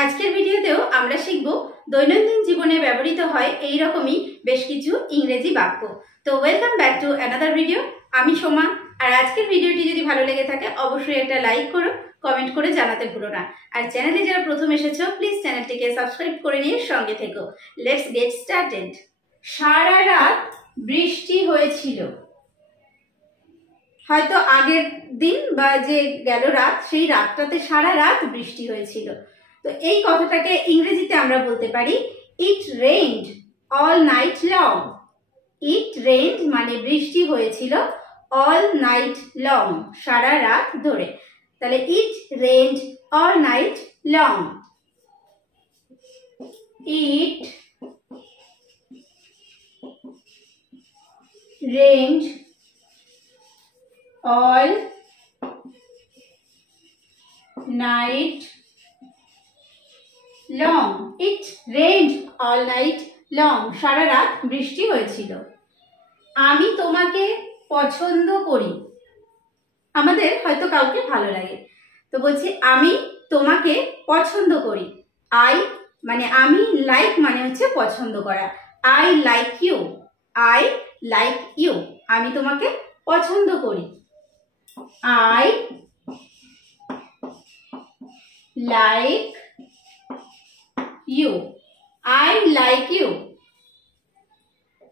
আজকের ভিডিওতেও আমরা শিখব দৈনন্দিন জীবনে ব্যবহৃত হয় এই রকমই বেশ কিছু ইংরেজি বাক্য। তো welcome back to another video. আমি সোমা। আর আজকের ভিডিওটি যদি ভালো লেগে থাকে অবশ্যই একটা লাইক করো, কমেন্ট করে জানাতে ভুলো না। আর চ্যানেলে যারা প্রথম এসেছো প্লিজ চ্যানেলটিকে সাবস্ক্রাইব করে নিয়ে সঙ্গে থেকো। Let's get started. সারা রাত বৃষ্টি হয়েছিল। হয়তো আগের দিন বা যে গেল রাত, সেই রাতটাতে সারা রাত বৃষ্টি হয়েছিল। তো এই কথাটাকে ইংরেজিতে আমরা বলতে পারি it rained all night long. It rained মানে বৃষ্টি হয়েছিল, অল নাইট লং সারা রাত ধরে। তাহলে it rained all night long. It rained all night long. It rained all night long. সারা রাত বৃষ্টি হয়েছিল। আমি তোমাকে পছন্দ করি। আমাদের হয়তো কাউকে ভালো লাগে, তো বলছি আমি তোমাকে পছন্দ করি। আই মানে আমি, লাইক মানে হচ্ছে পছন্দ করা। I like you. I like you. আমি তোমাকে পছন্দ করি। I like you. I like you.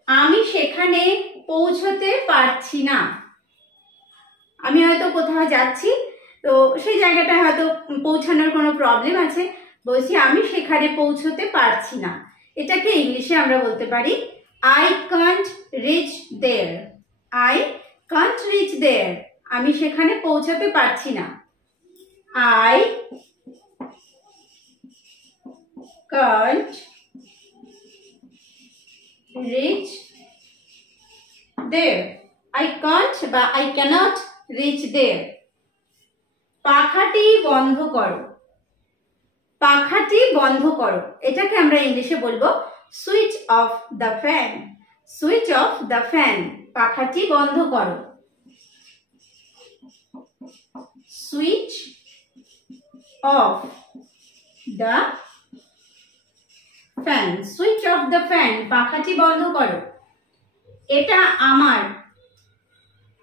আমি সেখানে পৌঁছতে পারছি না। আমি হয়তো কোথাও যাচ্ছি, তো সেই জায়গাটায় হয়তো পৌঁছানোর কোনো প্রবলেম আছে, বলছি আমি সেখানে পৌঁছতে পারছি না। এটাকে ইংলিশে আমরা বলতে পারি I can't reach there. I can't reach there. আমি সেখানে পৌঁছাতে পারছি না। I can't reach there. I can't বা I cannot reach there. পাখাটি বন্ধ করো। পাখাটি বন্ধ করো, এটাকে আমরা ইংলিশে বলবো switch off the fan. Switch off the fan, পাখাটি বন্ধ করো। Switch off the fan. Switch off the fan, পাখাটি বন্ধ করো। এটা আমার।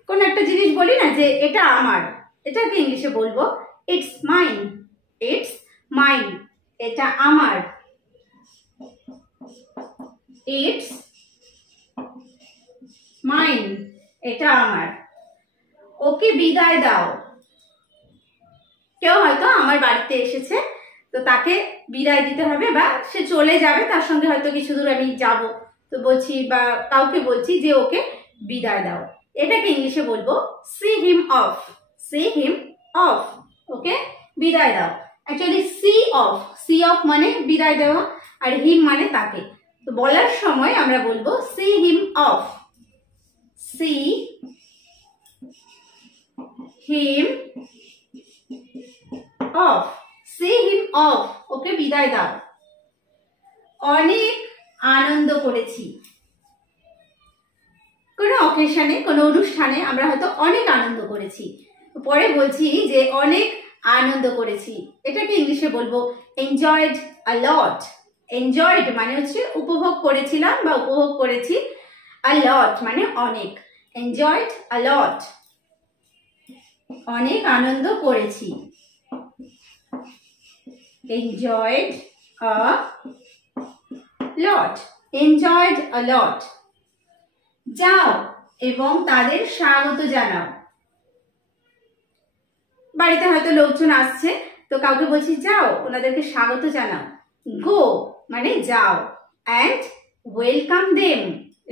কোন একটা জিনিস বলি না যে এটা আমার, এটাকে ইংলিশে বলবো ইটস মাইন। ইটস মাইন, এটা আমার। ইটস মাইন, এটা আমার। ওকে বিদায় দাও। কেউ হয়তো আমার বাড়িতে এসেছে, তো তাকে বিদায় দিতে হবে বা সে চলে যাবে, তার সঙ্গে হয়তো কিছু দূর আমি যাব, তো বলছি বা কাউকে বলছি যে ওকে বিদায় দাও। এটাকে ইংলিশে বলবো see him off. See him off, okay বিদায় দাও। Actually see off, see off মানে বিদায় দেওয়া, আর হিম মানে তাকে। তো বলার সময় আমরা বলবো see him off. See him off. See him off, okay বিদায় দাও। অনেক আনন্দ করেছি। কোনো অকেশনে, কোনো অনুষ্ঠানে আমরা হয়তো অনেক আনন্দ করেছি, পরে বলছি যে অনেক আনন্দ করেছি। এটাকে ইংলিশে বলবো এনজয়েড আ লট। এনজয়েড মানে হচ্ছে উপভোগ করেছিলাম বা উপভোগ করেছি। আ লট মানে অনেক। এনজয়েড আ লট, অনেক আনন্দ করেছি। enjoyed a lot. enjoyed a lot. যাও এবং তাদের স্বাগত জানাও। বাড়িতে হয়তো লোকজন আসছে, তো কাউকে বলছি যাও ওনাদেরকে স্বাগত জানাও। গো মানে যাও, and welcome them,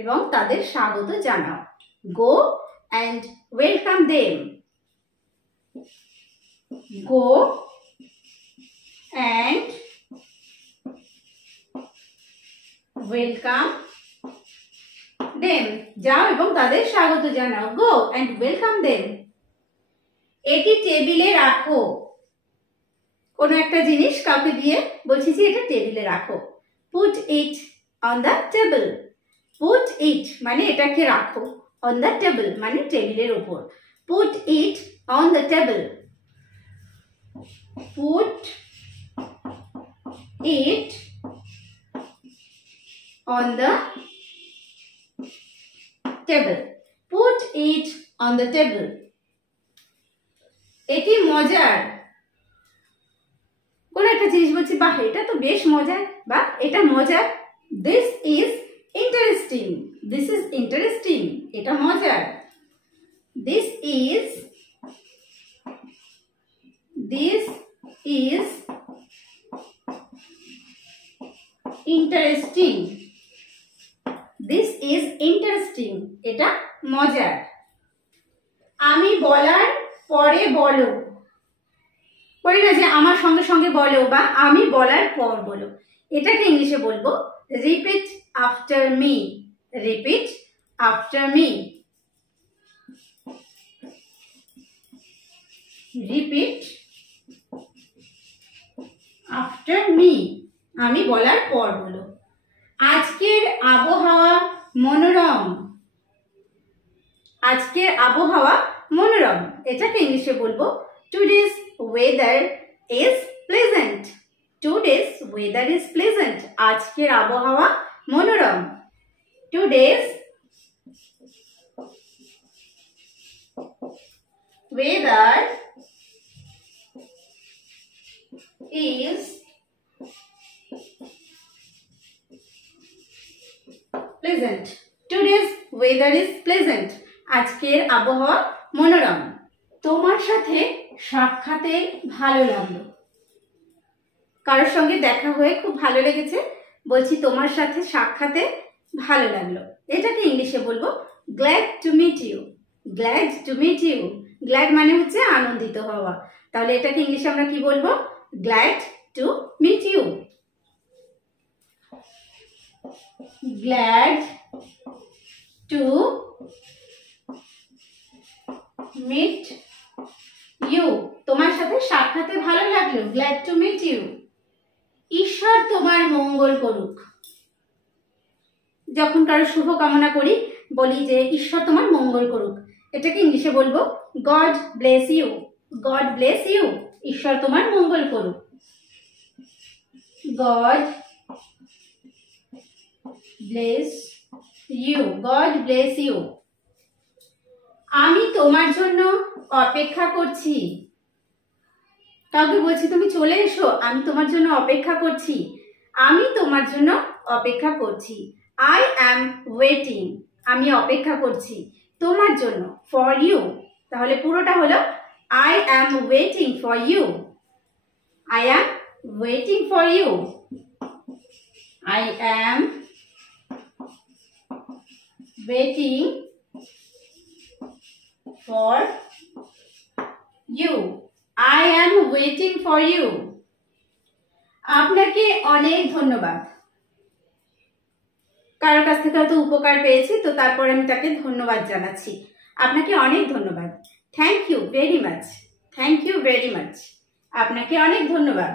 এবং তাদের স্বাগত জানাও। গো and welcome them. go and welcome them. যাও এবং তাদের স্বাগত জানাও। go and welcome them. এটি টেবিলে রাখো। কোনো একটা জিনিস কাউকে দিয়ে বলছি যে এটা টেবিলে রাখো। put it on the table. put it মানে এটাকে রাখো, on the table মানে টেবিলের উপর। put it on the table. put it on the table. Put it on the table. এটি মজার। কোন একটা জিনিস বলছি, বাহ এটা তো বেশ মজার, বা এটা মজার। This is interesting. This is interesting. এটা মজার। This is interesting. This is interesting. এটা মজার। আমি বলার পরে বলো। বলি না যে আমার সঙ্গে সঙ্গে বলো বা আমি বলার পর বলো। এটাকে ইংলিশে বলবো repeat after me. Repeat after me. Repeat after me. আমি বলার পর বলো। আজকের আবহাওয়া মনোরম। আজকের আবহাওয়া মনোরম। এটাকে ইংলিশে বলবো today's weather is pleasant. Today's weather is pleasant. আজকের আবহাওয়া মনোরম। Today's weather is pleasant. Today's weather is pleasant. আজকের আবহাওয়া মনোরম। তোমার সাথে সাক্ষাতে ভালো লাগলো। কারোর সঙ্গে দেখা হয়ে খুব ভালো লেগেছে, বলছি তোমার সাথে সাক্ষাতে ভালো লাগলো। এটাকে ইংলিশে বলবো glad to meet you. Glad to meet you. Glad মানে হচ্ছে আনন্দিত হওয়া। তাহলে এটাকে ইংলিশে আমরা কি বলবো? Glad to meet you. Glad to meet you. তোমার সাথে সাক্ষাতে ভালো লাগলো। Glad to meet you. ঈশ্বর তোমার মঙ্গল করুক। যখন কারো শুভ কামনা করি বলি যে ঈশ্বর তোমার মঙ্গল করুক। এটাকে ইংলিশে বলবো God bless you. God bless you. ঈশ্বর তোমার মঙ্গল করুক। God bless you. God bless you. আমি তোমার জন্য অপেক্ষা করছি। কাউকে বলছি তুমি চলে এসো, আমি তোমার জন্য অপেক্ষা করছি। আমি তোমার জন্য অপেক্ষা করছি। I am waiting. আমি অপেক্ষা করছি তোমার জন্য, for you. তাহলে পুরোটা হলো I am waiting for you. I am waiting for you. I am waiting for you. I am waiting for you. আপনাকে অনেক ধন্যবাদ। কারোর কাছ থেকে হয়তো উপকার পেয়েছি, তো তারপর আমি তাকে ধন্যবাদ জানাচ্ছি। আপনাকে অনেক ধন্যবাদ। Thank you very much. Thank you very much. আপনাকে অনেক ধন্যবাদ।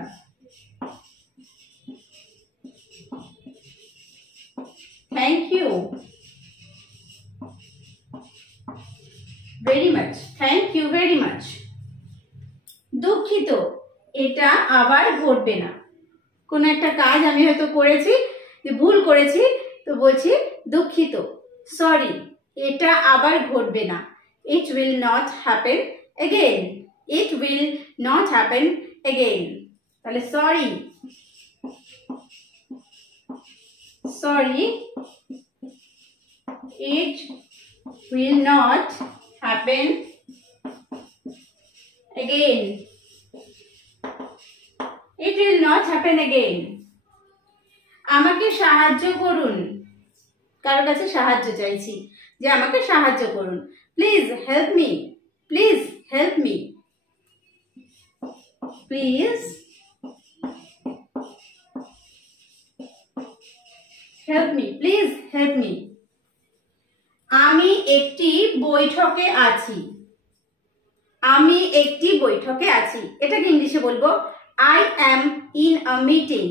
Thank you very much. Thank you very much. দুঃখিত, এটা আবার ঘটবে না। কোনো একটা কাজ আমি হয়তো করেছি, ভুল করেছি, তো বলছি দুঃখিত, সরি, এটা আবার ঘটবে না। It will not happen again. It will not happen again. তাহলে sorry, sorry, it will not happen again. It will not happen again. আমাকে সাহায্য করুন। কারোর কাছে সাহায্য চাইছি, যে আমাকে সাহায্য করুন। Please help me. Please help me. Please help me. Please help me. আমি একটি বৈঠকে আছি। আমি একটি বৈঠকে আছি। এটাকে ইংলিশে বলবো I am in a meeting.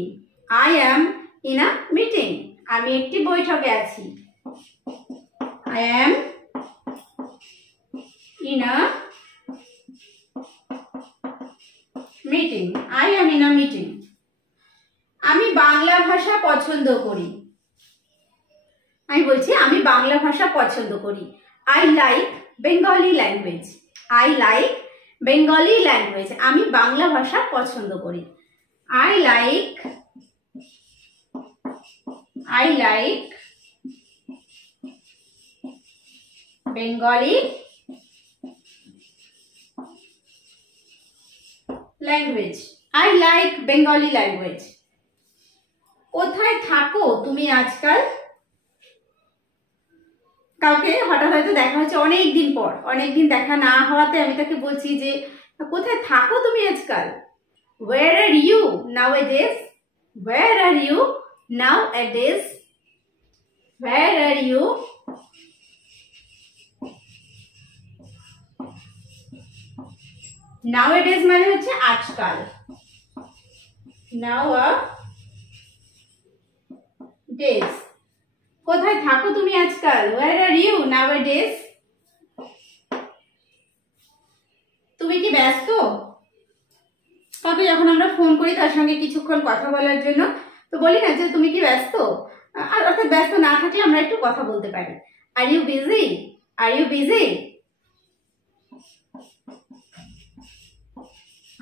I am in a meeting. আমি একটি বৈঠকে আছি। I am in a meeting. I am in a meeting. Bangla ভাষা পছন্দ করি। আমি বলছি আমি বাংলা ভাষা পছন্দ করি। I like Bengali language. I like Bengali language. আমি বাংলা ভাষা পছন্দ করি। I like Bengali language. I like Bengali language. কোথায় থাকো তুমি আজকাল? কাউকে হঠাৎ হয়তো দেখা হচ্ছে অনেকদিন পর, অনেকদিন দেখা না হওয়াতে আমি তাকে বলছি যে কোথায় থাকো তুমি আজকাল? Where are you nowadays? Where are you nowadays? Where are you? Nowadays মানে হচ্ছে আজকাল। Nowadays কোথায় থাকো তুমি আজকাল? Where are you nowadays? তুমি কি ব্যস্ত? কাউকে যখন আমরা ফোন করি তার সঙ্গে কিছুক্ষণ কথা বলার জন্য তো বলি না যে তুমি কি ব্যস্ত, আর অর্থাৎ ব্যস্ত না থাকলে আমরা একটু কথা বলতে পারি। Are you busy? Are you busy?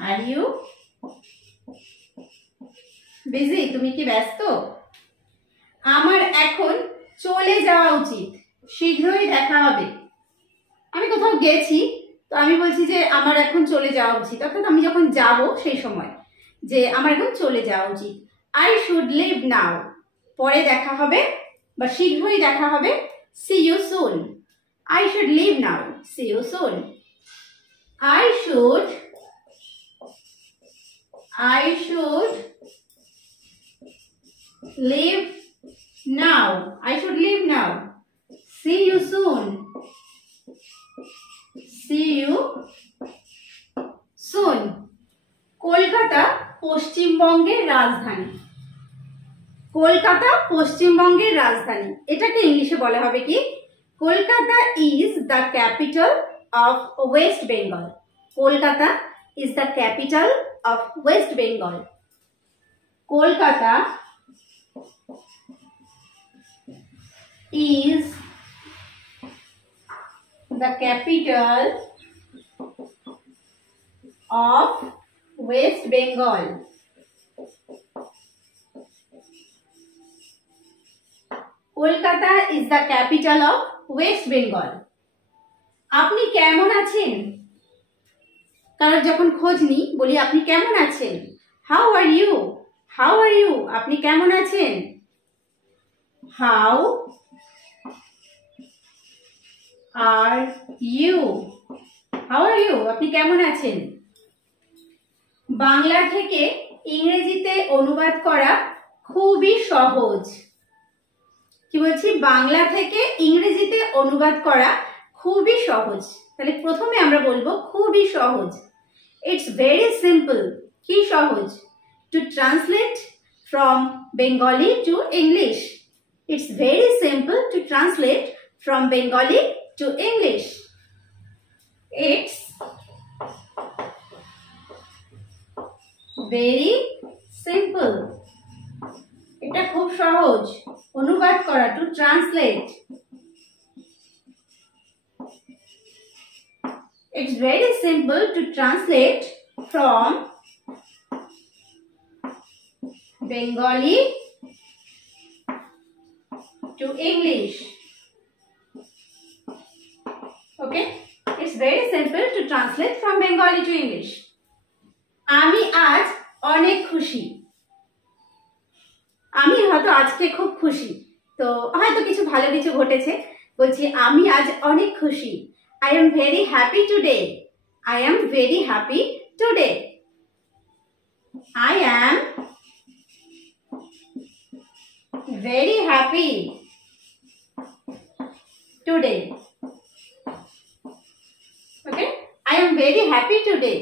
Are you busy? তুমি কি ব্যস্ত? আমার এখন চলে যাওয়া উচিত, শীঘ্রই দেখা হবে। আমি কোথাও গেছি তো আমি বলছি যে আমার এখন চলে যাওয়া উচিত, অর্থাৎ আমি যখন যাব সেই সময় যে আমার এখন চলে যাওয়া উচিত। আই শুড লিভ নাও, পরে দেখা হবে বা শীঘ্রই দেখা হবে। See you soon. I should leave now, see you soon. I should live now. I should live now. See you soon. See you soon. Kolkata পশ্চিমবঙ্গের রাজধানী। কলকাতা পশ্চিমবঙ্গের রাজধানী, এটাকে ইংলিশে বলা হবে কি? Kolkata is the capital of West Bengal. Kolkata is the capital of West Bengal. Kolkata is the capital of West Bengal. Kolkata is the capital of West Bengal. আপনি কেমন আছেন? কারণ যখন খোঁজ নিই বলি আপনি কেমন আছেন? How are you? How are you? আপনি কেমন আছেন? How are you? How are you? আপনি কেমন আছেন? বাংলা থেকে ইংরেজিতে অনুবাদ করা খুবই সহজ। কি বলছি? বাংলা থেকে ইংরেজিতে অনুবাদ করা খুবই সহজ। তাহলে প্রথমে আমরা বলবো খুবই সহজ। It's very simple. কি সহজ? To translate from Bengali to English. It's very simple to translate from Bengali to English. It's very simple. এটা খুব সহজ অনুবাদ করা, to translate. It's very simple to translate from Bengali to English. Okay, it's very simple to translate from Bengali to English. আমি আজ অনেক খুশি। আমি হয়তো আজকে খুব খুশি, তো হয়তো কিছু ভালো কিছু ঘটেছে, বলছি আমি আজ অনেক খুশি। I am very happy today. I am very happy today. I am very happy today. Okay, I am very happy today.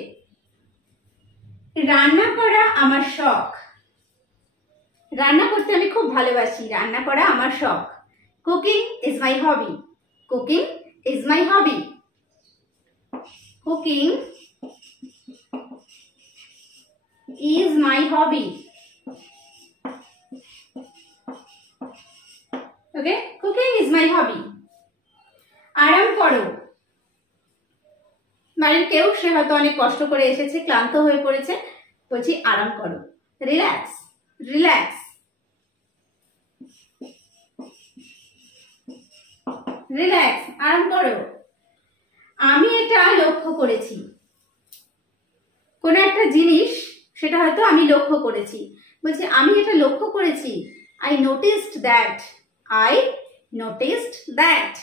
রান্না করা আমার শখ। রান্না করতে আমি খুব ভালোবাসি, রান্না করা আমার শখ। Cooking is my hobby. Cooking is my hobby. Cooking is my hobby. Okay, cooking is my hobby. আরাম করো, বাড়ির কেউ, সে হয়তো অনেক কষ্ট করে এসেছে, ক্লান্ত হয়ে পড়েছে, বলছি আরাম করো, রিল্যাক্স রিল্যাক্স রিল্যাক্স, আরাম করো। আমি এটা লক্ষ্য করেছি, কোন একটা জিনিস, সেটা হয়তো আমি লক্ষ্য করেছি, বলছি আমি এটা লক্ষ্য করেছি, I noticed that, I noticed that,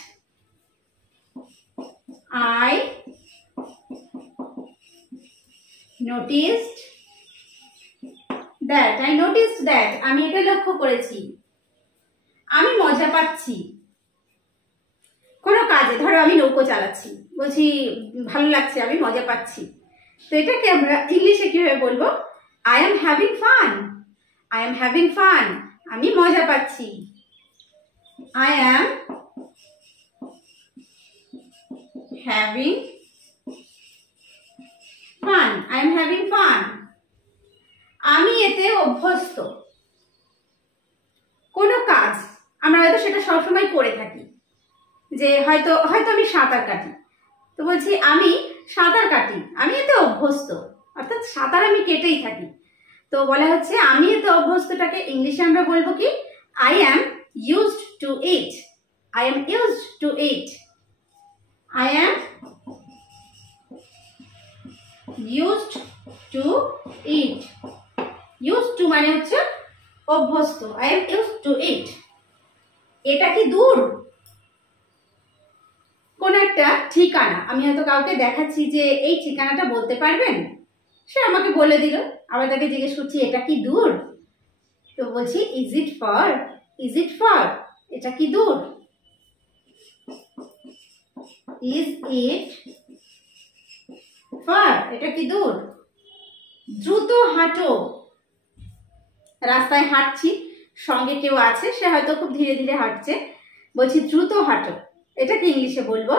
I noticed that, I noticed that, আমি এটা লক্ষ্য করেছি। আমি মজা পাচ্ছি কোনো কাজে, ধরো আমি নৌকো চালাচ্ছি, বলছি ভালো লাগছে, আমি মজা পাচ্ছি। তো এটাকে আমরা ইংলিশে কিভাবে বলবো? I am having fun, I am having fun, আমি মজা পাচ্ছি। I am having fun, I am having fun, আমি এতে অভ্যস্ত। কোনো কাজ আমরা হয়তো সেটা সবসময় করে থাকি, যে হয়তো হয়তো আমি সাঁতার কাটি, তো বলছি আমি সাঁতার কাটি, আমি এতে অভ্যস্ত, অর্থাৎ সাঁতার আমি কেটেই থাকি। তো বলা হচ্ছে আমি এতে অভ্যস্তটাকে ইংলিশে আমরা বলবো কি? I am used to it, I am used to it, I am used to it. Used to মানে হচ্ছে অভ্যস্ত, আই অ্যাম ইউজড টু ইট। এটা কি দূর? কোন একটা ঠিকানা, আমি হয়তো কাউকে দেখাচ্ছি যে এই ঠিকানাটা বলতে পারবেন, সে আমাকে বলে দিল, আবার তাকে জিজ্ঞেস করছি এটা কি দূর, তো বলছি is it fur, is it fur, এটা কি দূর, ইজ ইট ফার, এটা কি দূর। দ্রুত হাঁটো, রাস্তায় হাঁটছি, সঙ্গে কেউ আছে, সে হয়তো খুব ধীরে ধীরে হাঁটছে, বলছি দ্রুত হাঁটো, এটাকে ইংলিশে বলবো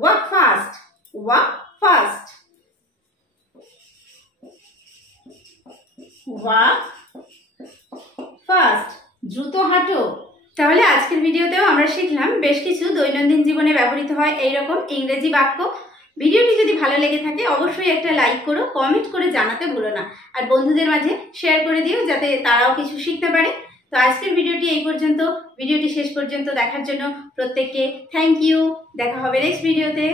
walk fast, walk fast, walk fast, দ্রুত হাঁটো। তাহলে আজকের ভিডিওতেও আমরা শিখলাম বেশ কিছু দৈনন্দিন জীবনে ব্যবহৃত হয় এইরকম ইংরেজি বাক্য। ভিডিওটি যদি ভালো লেগে থাকে অবশ্যই একটা লাইক করো, কমেন্ট করে জানাতে ভুলো না, আর বন্ধুদের মাঝে শেয়ার করে দিও যাতে তারাও কিছু শিখতে পারে। তো আজকের ভিডিওটি এই পর্যন্ত, ভিডিওটি শেষ পর্যন্ত দেখার জন্য প্রত্যেককে থ্যাংক ইউ। দেখা হবে নেক্সট ভিডিওতে।